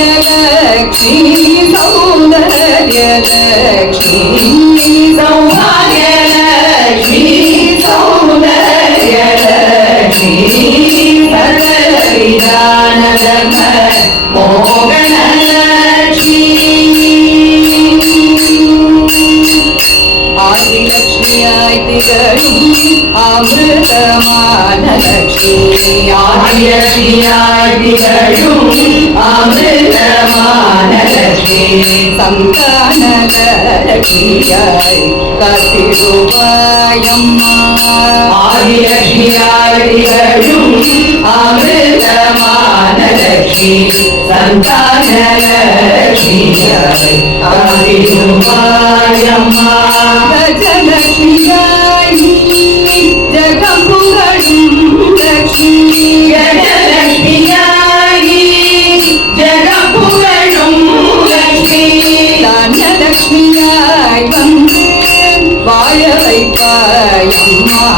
सौभाग्यलक्ष्मी सौन्दर्यलक्ष्मी सौभाग्यलक्ष्मी सौन्दर्यलक्ष्मी सकलविधानधर्म मोहनलक्ष्मी आदिलक्ष्मियाय तिगळुम अमृतमानलक्ष्मी आदिलक्ष्मियाय तिगळुम अमृतमानलक्ष्मी संतानलक्ष्मियाय कातिरुवायम्म आदिलक्ष्मियाय तिगळुम अमृतमानलक्ष्मी संतानलक्ष्मियाय कातिरुवायम्म गजलक्ष्मियाय जगपुगळुम लक्ष्मी गजलक्ष्मियाय जगपुगळुम लक्ष्मी धान्यलक्ष्मियाय वन्दे वाळ வைப்பாயம்மா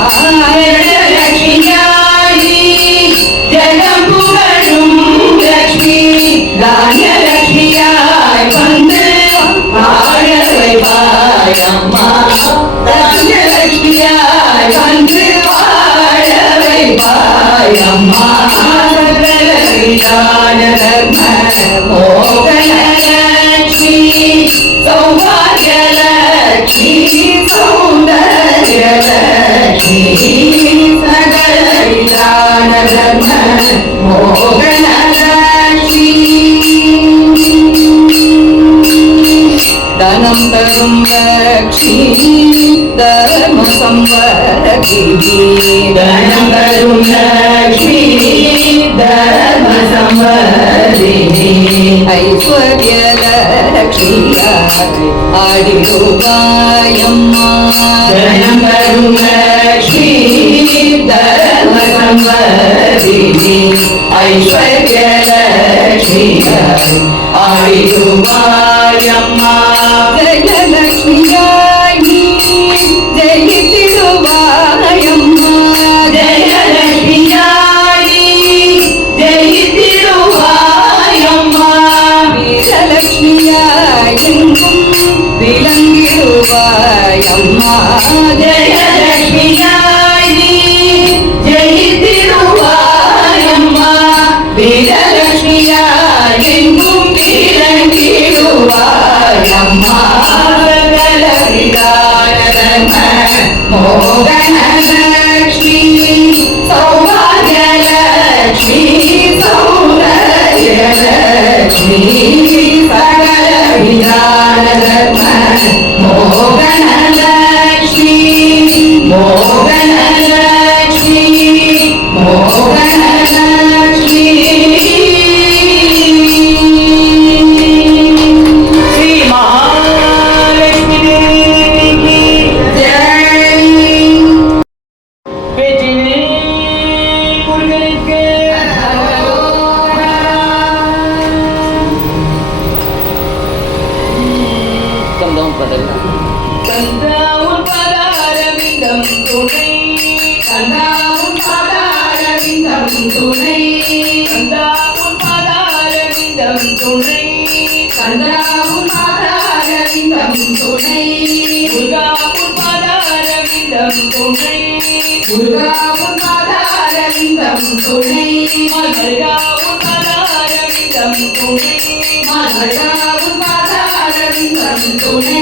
गजलक्ष्मियाय जगपुगळुम लक्ष्मी धान्यलक्ष्मियाय वन्दे वाळ வைப்பாயம்மா धान्यलक्ष्मियाय वन्दे वाळ வைப்பாயம்மா सकलविधानधर्म मोहनलक्ष्मी सौभाग्यलक्ष्मी सौन्दर्यलक्ष्मी सकलविधानधर्म मोहनलक्ष्मी धनं तरुं लक्ष्मी धर्म संवर्धिनी धनं तरुं लक्ष्मी धर्म संवर्धिनी ऐश्वर्यलक्ष्मियाय आडिरुवायम्मा धनं तरुं लक्ष्मी धर्म संवर्धिनी ऐश्वर्यलक्ष्मियाय आडिरुवायम्मा जयलक्ष्मियाय जयतिरुवायम्मा जयलक्ष्मियाय जयतिरुवायम्मा वीरलक्ष्मियाय எங்கும் விளங்கிடுவாயம்மா ஜெயலக்ஷ்மியாய் ஜெயித்திடுவாயம்மா வீரலக்ஷ்மியாய் எங்கும் விளங்கிடுவாயம்மா सकलविधानधर्म मोहनलक्ष्मी सौभाग्यलक्ष्मी सौन्दर्यलक्ष्मी सकलविधानधर्म मोहनलक्ष्मी मोहनलक्ष्मी मोहनलक्ष्मी श्री महालक्ष्मी देवी की जय बेटी कुलगणित के கந்தாவும் பாதாரவிந்தம் துணை கந்தாவும் பாதாரவிந்தம் துணை கந்தாவும் பாதாரவிந்தம் துணை கந்தாவும் பாதாரவிந்தம் துணை முருகாவும் பாதாரவிந்தம் துணை முருகாவும் பாதாரவிந்தம் துணை மல்காவும் பாதாரவிந்தம் துணை மல்காவும் பாதாரவிந்தம் துணை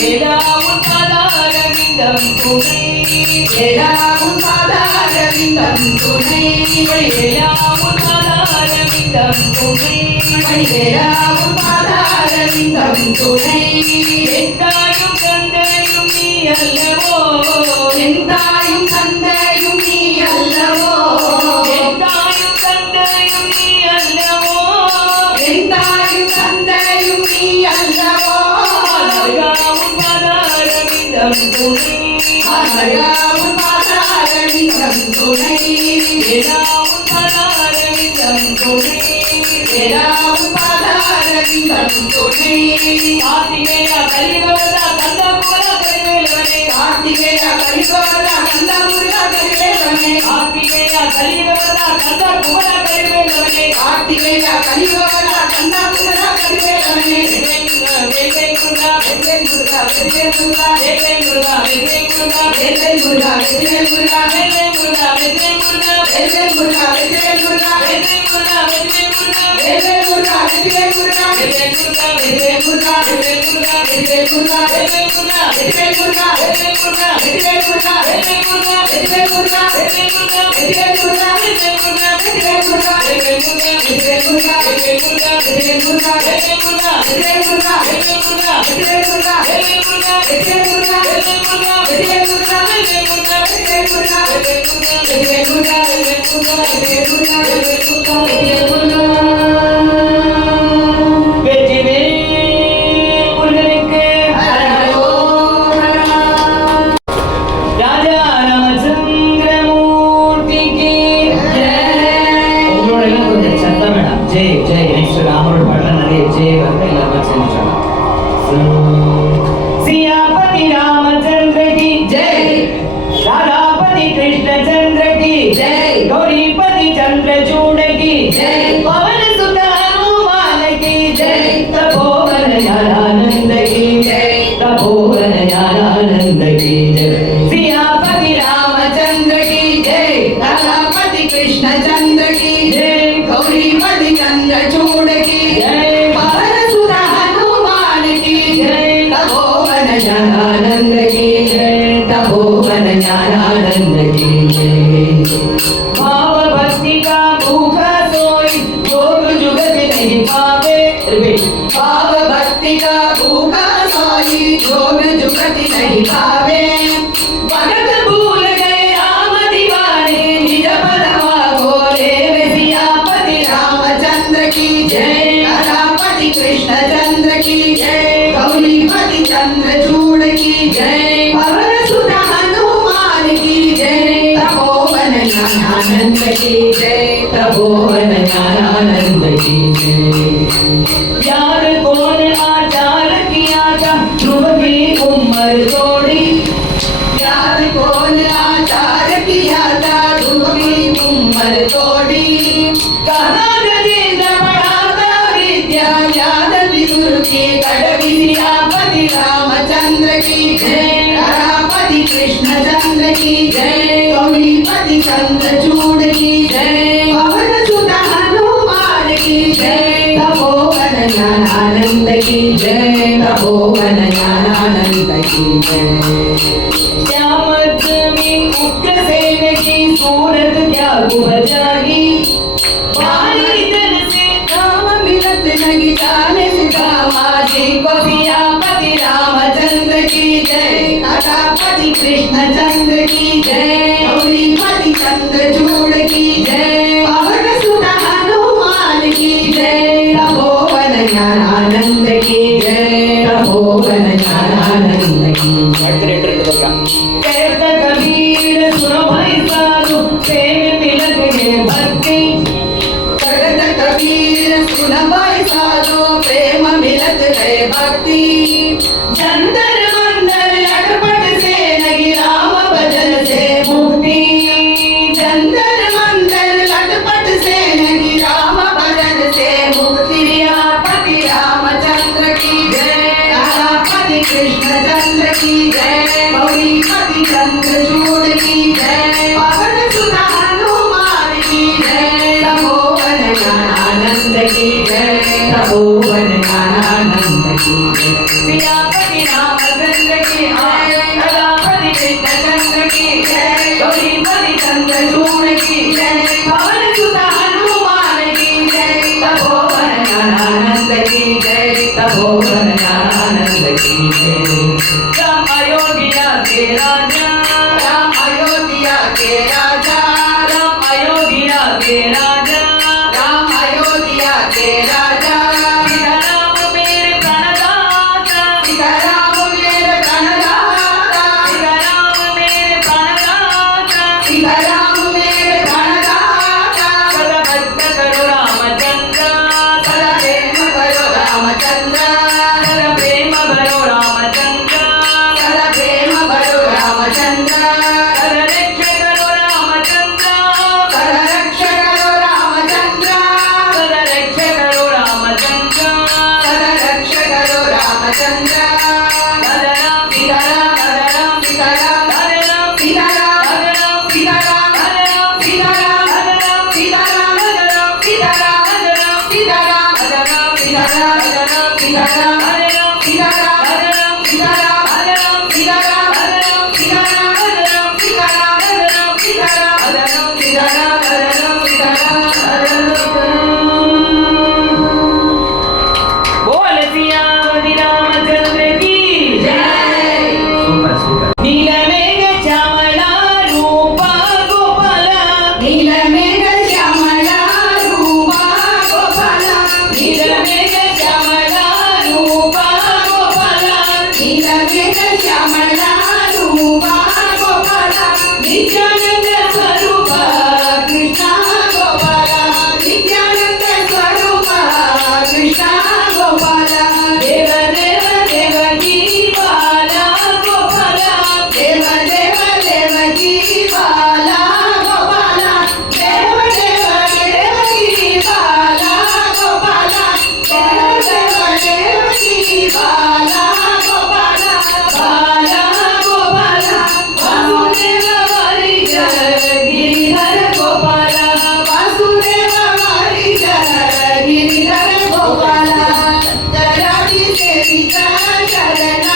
வேதாவும் பாதாரவிந்தம் துணை வேதாவும் பாதாரவிந்தம் துணை வேதாவும் பாதாரவிந்தம் துணை வேதாவும் பாதாரவிந்தம் துணை எந்தாயும் தந்தையும் நீ அல்லவோ எந்தாயும் தந்தையும் நீ அல்லவோ எந்தாயும் தந்தையும் நீ அல்லவோ எந்தாயும் தந்தையும் நீ அல்லவோ மல்காவும் பாதாரவிந்தம் துணை மல்காவும் பாதாரவிந்தம் துணை வேதாவும் பாதாரவிந்தம் துணை வேதாவும் பாதாரவிந்தம் துணை கார்த்திகேய கலிதோதா கந்தபுர கரிவேலவனே கார்த்திகேய கலிதோதா கந்தபுர கரிவேலவனே கார்த்திகேய கலிதோதா கந்தபுர கரிவேலவனே கார்த்திகேய கலிதோதா கந்தபுர राम अयोध्या के राजा ರಮಣ ರೂಪ ಗೋಪಾಲ ನಿತ್ಯಾನಂದ ಸ್ವರೂಪ ಕೃಷ್ಣ ಗೋಪಾಲ ನಿತ್ಯಾನಂದ ಸ್ವರೂಪ ಕೃಷ್ಣ ಗೋಪಾಲ ದೇವ ದೇವ ದೇವಕಿ ಬಾಲ ಗೋಪಾಲ ದೇವ ದೇವ ದೇವಕಿ ಬಾಲ ಗೋಪಾಲ ದೇವ ದೇವ ದೇವಕಿ ಬಾಲ ಗೋಪಾಲ ದೇವ ದೇವ ದೇವಕಿ ಬಾಲ ಗೋಪಾಲ ಬಾಲ ಗೋಪಾಲ ವಾಸುದೇವ ವಾರಿಜ ಗಿರಿಧರ ಗೋಪಾಲ ವಾಸುದೇವ ವಾರಿಜ ಗಿರಿಧರ ಗೋಪಾಲ ಶಂಕರಾದಿ ಸೇವಿತ ಶರಣ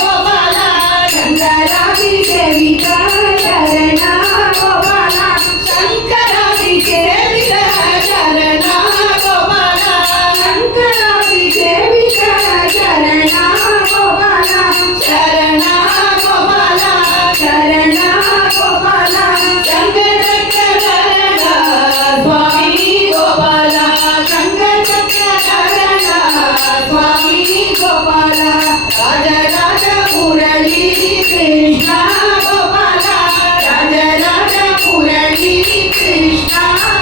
ಗೋಪಾಲ ಶಂಕರಾದಿ ಸೇವಿತ ಶರಣ ಗೋಪಾಲ ಶಂಕರಾದಿ ಸೇವಿತ ಶರಣ ಗೋಪಾಲ ಶಂಕರಾದಿ ಸೇವಿತ ಶರಣ ಗೋಪಾಲ ಶರಣ ಗೋಪಾಲ ಶರಣ ಗೋಪಾಲ ಶಂಕರಚರಣ ಸ್ವಾಮಿ ಗೋಪಾಲ ಶಂಕರಚರಣ ಸ್ವಾಮಿ ಗೋಪಾಲ ರಾಜ ರಾಜ ಮುರಳಿ ಕೃಷ್ಣ ಗೋಪಾಲ ರಾಜ ರಾಜ ಮುರಳಿ ಕೃಷ್ಣ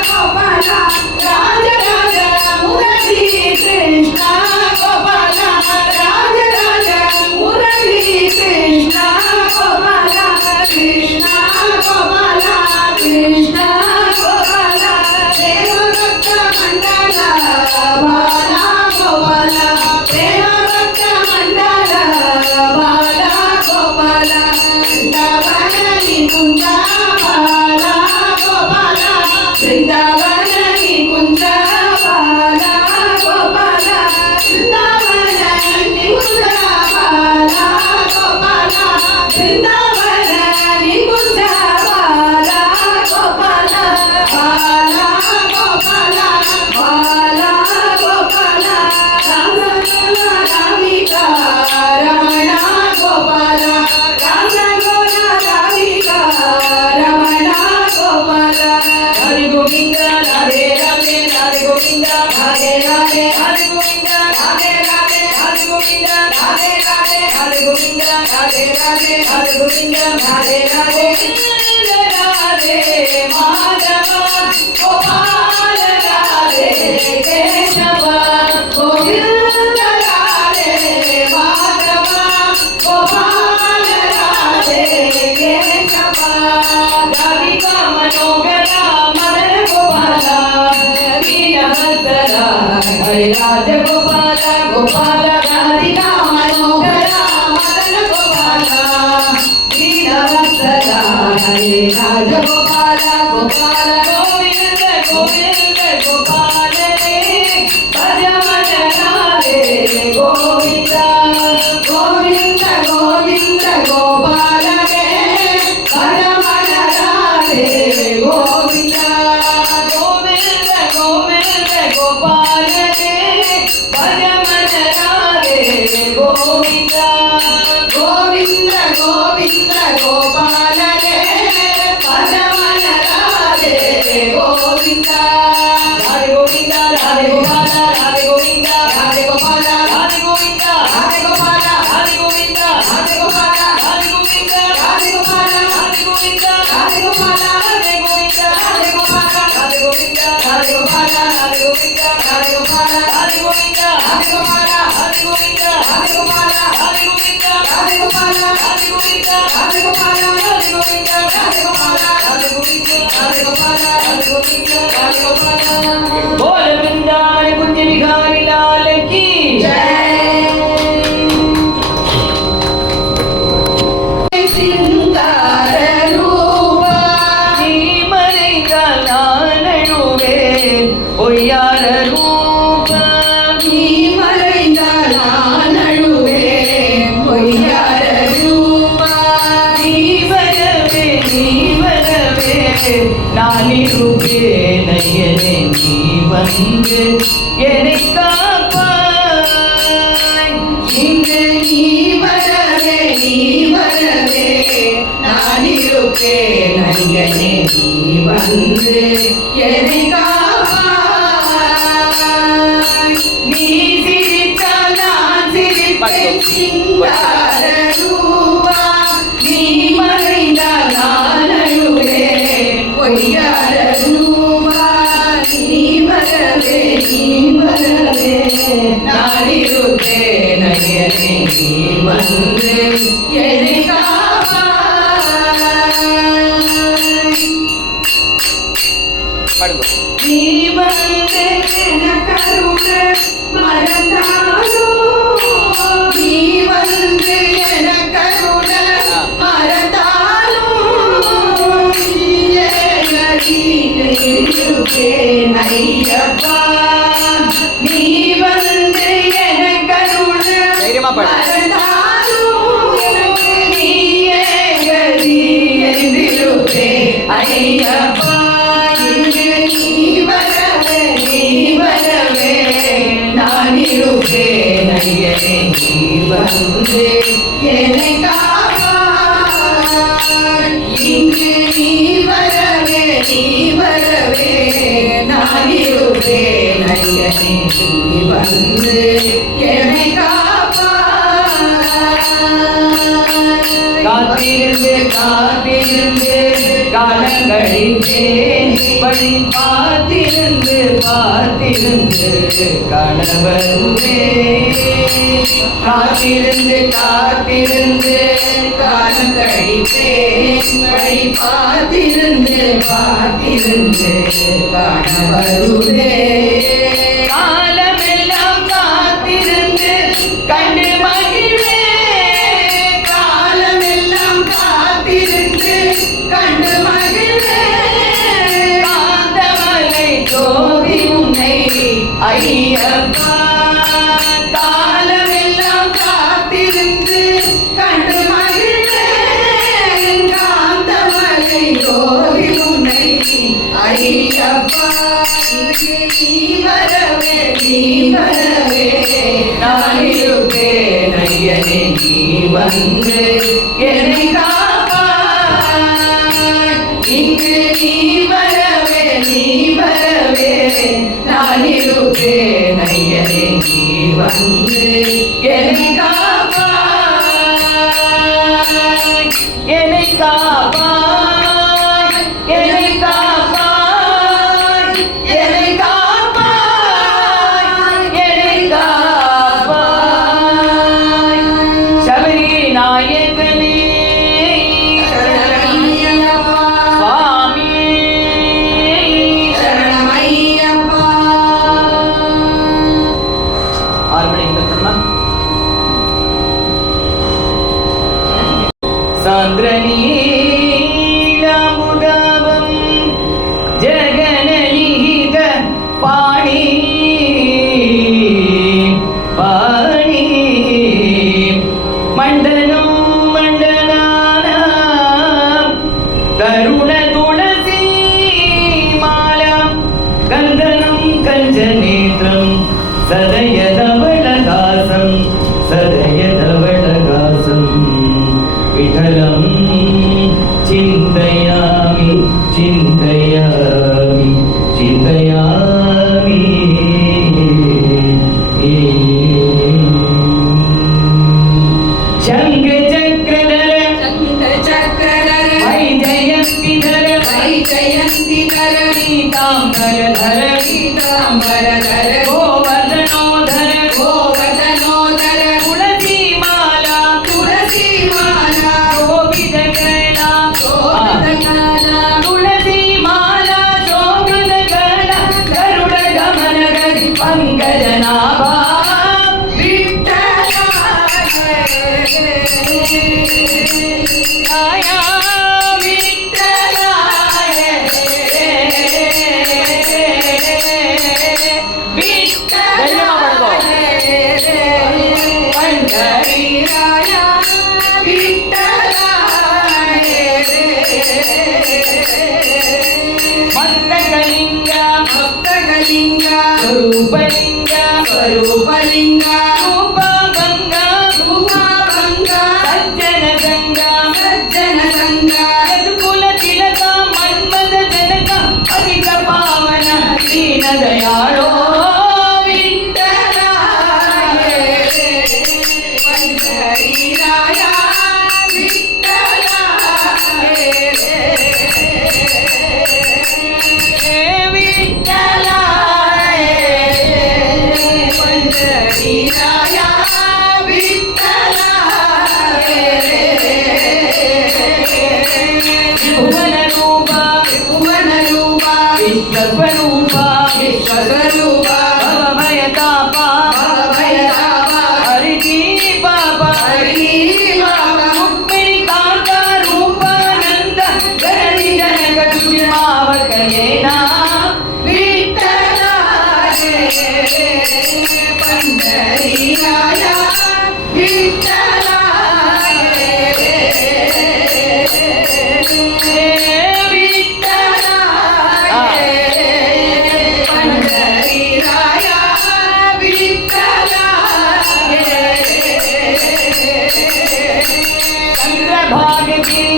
ಗೋಪಾಲ ರಾಜ ರಾಜ ಮುರಳಿ ಕೃಷ್ಣ ಗೋಪಾಲ ರಾಜ ರಾಜ ಮುರಳಿ ಕೃಷ್ಣ ಗೋಪಾಲ ಕೃಷ್ಣ ಗೋಪಾಲ ಕೃಷ್ಣ ಗೋಪಾಲ ದೇವಭಕ್ತ ಮಂಡಲ ಬಾಲ ಗೋಪಾಲ ದೇವಭಕ್ತ ಮಂಡಲ ಬಾಲ ಗೋಪಾಲ ಬೃಂದಾವನ ನಿಕುಂಜ ಬಾಲ ಗೋಪಾಲ ಬೃಂದಾವನ ನಿಕುಂಜ ಬಾಲ ಗೋಪಾಲ ಬೃಂದಾವನ ನಿಕುಂಜ ಬಾಲ ಗೋಪಾಲ ಬೃಂದಾವನ ನಿಕುಂಜ ಬಾಲ ಗೋಪಾಲ ಬಾಲ ಗೋಪಾಲ ಬಾಲ ಗೋಪಾಲ ರಾಸಗೋಲ ರಾಧಿಕಾ ರಮಣ ಗೋಪಾಲ ರಾಸಗೋಲ ರಾಧಿಕಾ ರಮಣ ಗೋಪಾಲ ಹರಿ ಗೋವಿಂದ ರಾಧೆ ರಾಧೆ ರಾಧೆ ಗೋವಿಂದ ರಾಧೆ ರಾಧೆ ಹರಿ ಗೋವಿಂದ ರಾಧೆ ರಾಧೆ ಹರಿ ಗೋವಿಂದ ರಾಧೆ ರಾಧೆ ಹರಿ ಗೋವಿಂದ ರಾಧೆ ರಾಧೆ ಹರಿ ಗೋವಿಂದ ರಾಧೆ ರಾಧೆ ರಾಧೆ ಮಾಧವ ಗೋಪಾಲ ರಾಧೆ ಕೇಶವ ಗೋವಿಂದ ರಾಧೆ ಮಾಧವ ಗೋಪಾಲ ರಾಧೆ ಕೇಶವ ರಾಧಿಕಾ ಮನೋಹರ ಮದನ ಗೋಪಾಲ ದೀನವತ್ಸಲ ಹರಿ ರಾಜ ಗೋಪಾಲ ಗೋಪಾಲ ರಾಧಿಕಾ ಮನೋಹರ ಮದನ ಗೋಪಾಲ ದೀನವತ್ಸಲ ಹರಿ ರಾಜ ಗೋಪಾಲ ಗೋಪಾಲ ಗೋವಿಂದ ಗೋವಿಂದ ಗೋಪಾಲನೇ ಭಜ ಮನ ರಾಧೆ ಗೋವಿಂದ ಗೋವಿಂದ ಗೋವಿಂದ ಗೋಪಾಲನೇ ಭಜ ಮನ ರಾಧೆ ಗೋವಿಂದ ಗೋವಿಂದ ಗೋವಿಂದ ಗೋಪಾಲನೇ ಭಜ ಮನ ರಾಧೆ ಗೋವಿಂದ ಗೋವಿಂದ ಗೋವಿಂದ ಗೋಪಾಲನೇ ಭಜ ಮನ ರಾಧೆ ಗೋವಿಂದ ರಾಧೆ ಗೋವಿಂದ ರಾಧೆ ಗೋಪಾಲ ರಾಧೆ ಗೋವಿಂದ ರಾಧೆ ಗೋಪಾಲ ರಾಧೆ ಗೋವಿಂದ ರಾಧೆ ಗೋಪಾಲ ರಾಧೆ ಗೋವಿಂದ ರಾಧೆ ಗೋಪಾಲ ರಾಧೆ ಗೋವಿಂದ ರಾಧೆ ಗೋಪಾಲ ರಾಧೆ ಗೋವಿಂದ ರಾಧೆ ಗೋಪಾಲ ರಾಧೆ ಗೋವಿಂದ ರಾಧೆ ಗೋಪಾಲ ರಾಧೆ ಗೋವಿಂದ ರಾಧೆ ಗೋಪಾಲ ರಾಧೆ ಗೋವಿಂದ ರಾಧೆ ಗೋಪಾಲ ರಾಧೆ ಗೋವಿಂದ ರಾಧೆ ಗೋಪಾಲ ರಾಧೆ ಗೋವಿಂದ ರಾಧೆ ಗೋಪಾಲ ರಾಧೆ ಗೋವಿಂದ ರಾಧೆ ಗೋಪಾಲ ರಾಧೆ ಗೋವಿಂದ ರಾಧೆ ಗೋಪಾಲ ರಾಧೆ ಗೋವಿಂದ ರಾಧೆ ಗೋಪಾಲ ರಾಧೆ ಗೋವಿಂದ ರಾಧೆ ಗೋಪಾಲ ರಾಧೆ ಗೋವಿಂದ ರಾಧೆ ಗೋಪಾಲ बोल वृंदावन कुंज बिहारी लाल की जय सिंगार रूप मलैगलानडुवे ओय्यार रूप मलैगलानडुवे ओय्यार रूप ನೀವರವೇ ನಾನಿರುವೆ ನಯನೆ ನೀ வந்து என்னை காப்பாய் இங்கு நீ வரவே நானிருப்பேன் நயனே நீ வந்து என்னை காப்பாய் நீ சிரித்தால் நான் சிரிப்பேன் சிங்கார ரூபா நீ வந்து என்னை பாடுங்க. நீ வந்து எனக்கருள மறந்தாலும் நீ வந்து எனக்கருள மறந்தாலும் இருப்பேன் ஐயப்பா நீ வந்து எனக்கருள மறந்தாலும் நீயே கதி என்றிருப்பேன் ஐயப்பா நான் இருப்பேன் ஐயனே நீ வந்து என்னை காப்பாய் இங்கு நீ வரவே நான் இருப்பேன் ஐயனே நீ வந்து என்னை காப்பாய் காத்திருந்து காத்திருந்து காலங்களிப்பேன் படி பார்த்திருந்து பார்த்திருந்து கணவருமே காத்திருந்து காத்திருந்து காலம் கழிப்பேன் படி பார்த்திருந்து பார்த்திருந்து கணவருமே காலமெல்லாம் காத்திருந்து கண்டு மகிழ்வேன் காலமெல்லாம் காத்திருந்து கண்டு மகிழ்வேன் காந்தமலை ஜோதி உன்னை ஐயப்பா காலமெல்லாம் காத்திருந்து கண்டு மகிழ்வேன் காந்தமலை ஜோதி உன்னை ஐயப்பா நீ வரவே நான் இருப்பேன் ஐயனே நீ வந்து என்னை காப்பாய் இங்கு நீ வரவே நான் இருப்பேன் ஐயனே நீ வந்து என்னை காப்பாய் என்னை காப்பாய் என்னை காப்பாய் என்னை காப்பாய் என்னை காப்பாய் சபரி நாயகனே சுவாமி சரணமையப்பா 6 மணிக்கு சொல்லலாம் சாந்திரநீலாமுதாவம் ஜகனநிஹித பாணி பாணி மண்டனோ மண்டனானாம் கருண துளசி மாலாம் கந்தனம் கஞ்சநேத்ரம் சதயதவளகாசம் சதயதவளகாசம் விఠலம் चिन्तयामि चिन्तयामि चिन्तयामि शङ्ख चक्रधर वैजयन्तिधर पीताम्बरधर गोवर्धनोधर तुलसीमाला शोभितकला तुलसीमाला शोभितकला गरुडगमनगति पङ्कजनाभा ಸ್ವರೂಪಲಿಂಗ ಸ್ವರೂಪಲಿಂಗ ರೂಪಭಂಗ ರೂಪಭಂಗ ಸಜ್ಜನ ಸಂಗ ಸಜ್ಜನ ಸಂಗ ಯದುಕುಲ ತಿಲಕ ಮನ್ಮದ ಜನಕ ಅಧಿಕ ಪಾವನ ದೀನ ದಯಾಳೋ விட்டலா ರೂಪ ಭವಭಯತಾಪ ಹರಿತಿ ಪಾಪ ರುಕ್ಮಿಣಿ ಕಾಂತ ರೂಪಾನಂದ ಜನನಿ ಜನಕ ತುಜಿಮಾವಕಯೇನ ವಿಠ್ಠಲಾಯೇ ಪಂಡರೀರಾಯ ವಿಠ್ಠಲಾಯೇ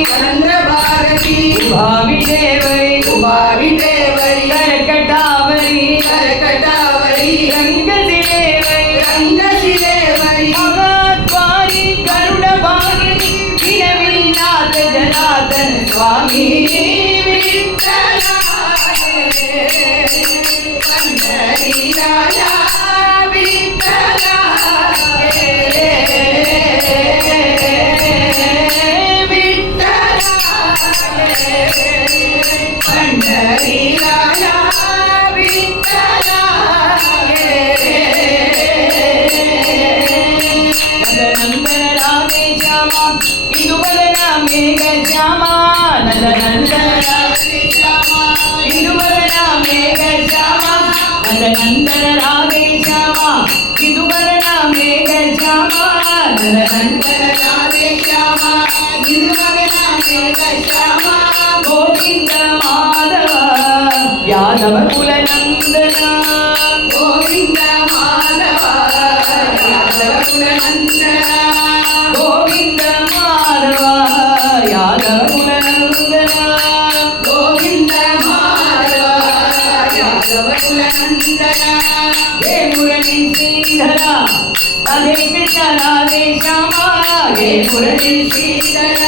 चंद्रभारती भावी देवरी करकटावरी रंगसिलेवरी महाद्वारी गरुडवाहिनी विनवीनाथ जनार्दन स्वामी नंदन राधे श्यामा इदुवरन मेघ श्यामा नंदन राधे श्यामा इदुवरन मेघ श्यामा गोविंद माधव यादव कुल नंदन गोविंद माधव यादव कुल नंदन गोविंद माधव यादव कुल नंदन गोविंद माधव यादव कुल नंदन हे मुरली श्रीधर राधे कृष्ण राधे श्यामा हे मुरली श्रीधर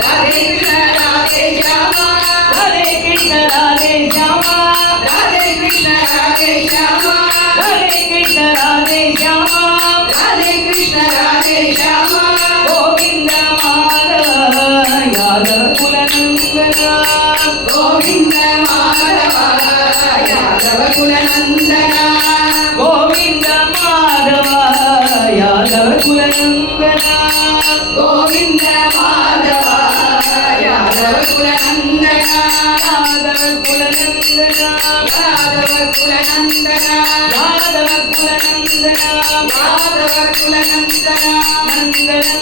राधे कृष्ण राधे श्यामा राधे कृष्ण राधे श्यामा राधे कृष्ण राधे श्यामा राधे कृष्ण राधे श्यामा राधे कृष्ण राधे श्यामा गोविंद माधव यादव कुल नंदन गोविंद माधव यादव कुल नंदन गोविंद माधव यादव कुल नंदन गोविंद माधव यादव कुल नंदन यादव कुल नंदन यादव कुल नंदन यादव कुल नंदन यादव कुल नंदन नंदनंदन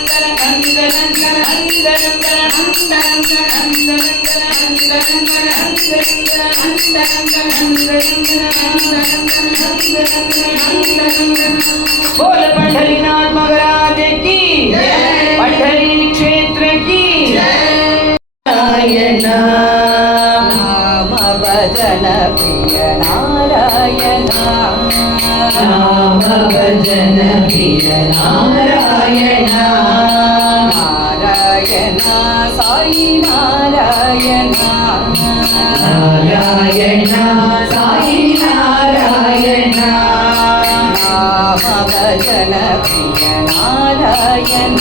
नंदनंदन बोल पंढरीनाथ महाराज की पंढरी क्षेत्र की नारायण नाम भजन प्रिय नारायण नाम भजन प्रिय नारायण नारायण साई नारायण नारायण साई नारायण नाम भजन प्रिय नारायण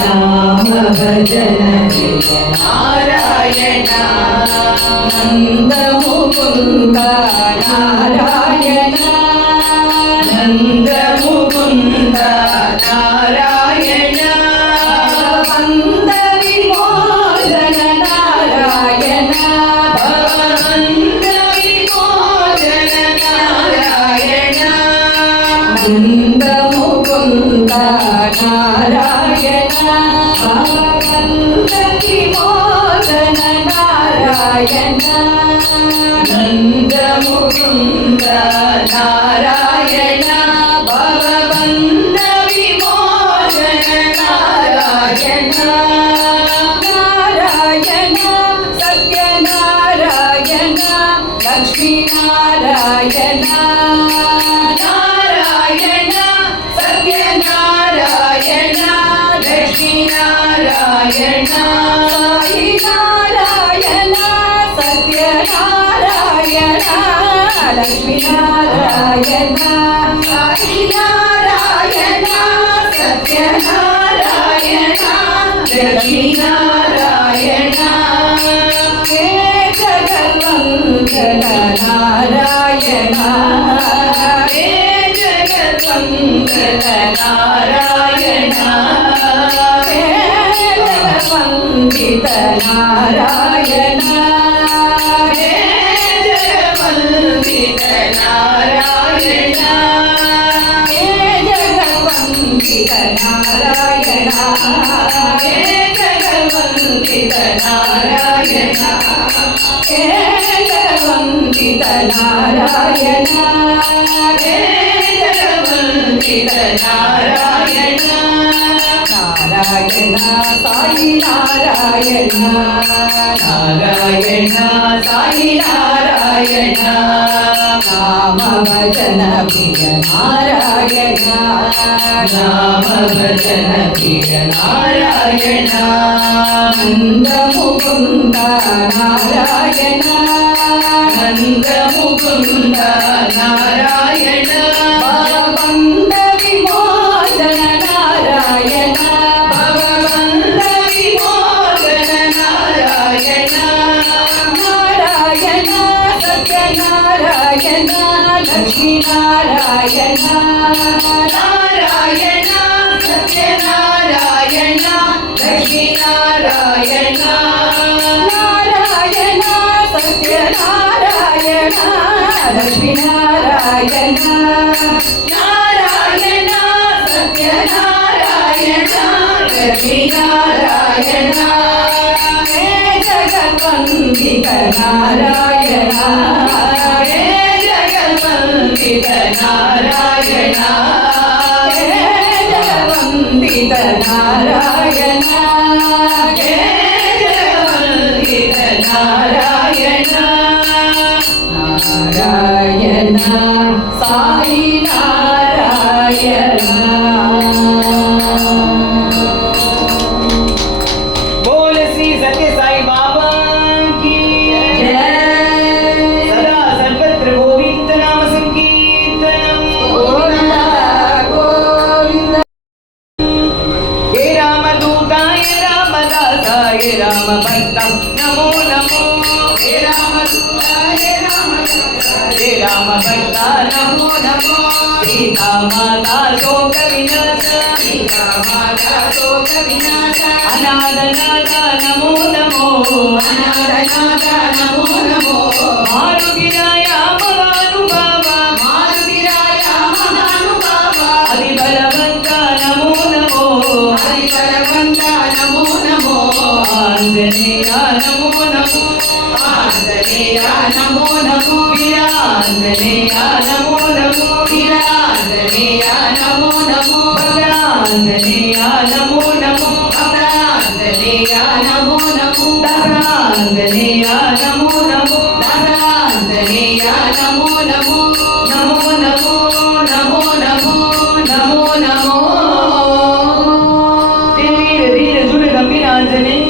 नाम भजन प्रिय नारायण नंद मुकुंद नारायण नंद मुकुंद नारायण बंद विमोचन नारायण भवबंध विमोचन नारायण नंद मुकुंद नारायण बंद विमोचन नारायण नंद मुकुंद नारायण भवबंध विमोचन नारायण नारायण सत्य नारायण लक्ष्मी नारायण नारायण सत्य नारायण लक्ष्मी नारायण साई नारायण सत्य नारायण लक्ष्मी नारायण साई नारायण सत्य नारायण लक्ष्मी नारायण जगन्वंदन नारायण हे जगद्वन्दित नारायण हे जगवन्दित नारायण हे जगवन्दित नारायण हे जगवन्दित नारायण हे जगवन्दित नारायण हे जगवन्दित नारायण हे जगवन्दित नारायण नारायण साई नारायण नारायण साई नारायण नाम भजन प्रिय नारायण नाम भजन प्रिय नारायण नंद मुकुंद नारायण नंद मुकुंद नारायण भवबंध विमोचन नारायण भवबंध विमोचन नारायण नारायण सत्यनारायण लक्ष्मी नारायण नारायण सत्यनारायण लक्ष्मी नारायण नारायण सत्यनारायण लक्ष्मी नारायण नारायण सत्यनारायण लक्ष्मी नारायण हे जगवन्दित नारायण हे जगवन्दित नारायण हे जगवन्दित नारायण हे जगवन्दित नारायण नारायण साई नारायण बोल श्री सत्य साई बाबा की जय सदा सर्वत्र गोविंद नाम संकीर्तनम गोविंद गोविंद हे राम दूताय रामदासाय राम भक्तम नमो नमो हे राम हे राम भक्ता नमो नमो सीता माता शोक विनाश सीता माता शोक विनाश अनाथ नाथा नमो नमो अनाथनाथ नमो नमो मारुतिराय महानुभाव मारुतिराय महानुभाव हरिबलवंत नमो नमो हरिबलवन्त नमो नमो आंजनेय नमो नमो आंजनेय नमो नमो वीरांजनेय नमो नमो वीरांजनेय नमो नमो भद्रांजनेय नमो नमो भद्रांजनेय नमो नमो दशांजनेय नमो नमो दशांजनेय नमो नमो नमो नमो नमो नमो नमो नमो वीर वीर धीर धीर धुर गंभीर आंजनेय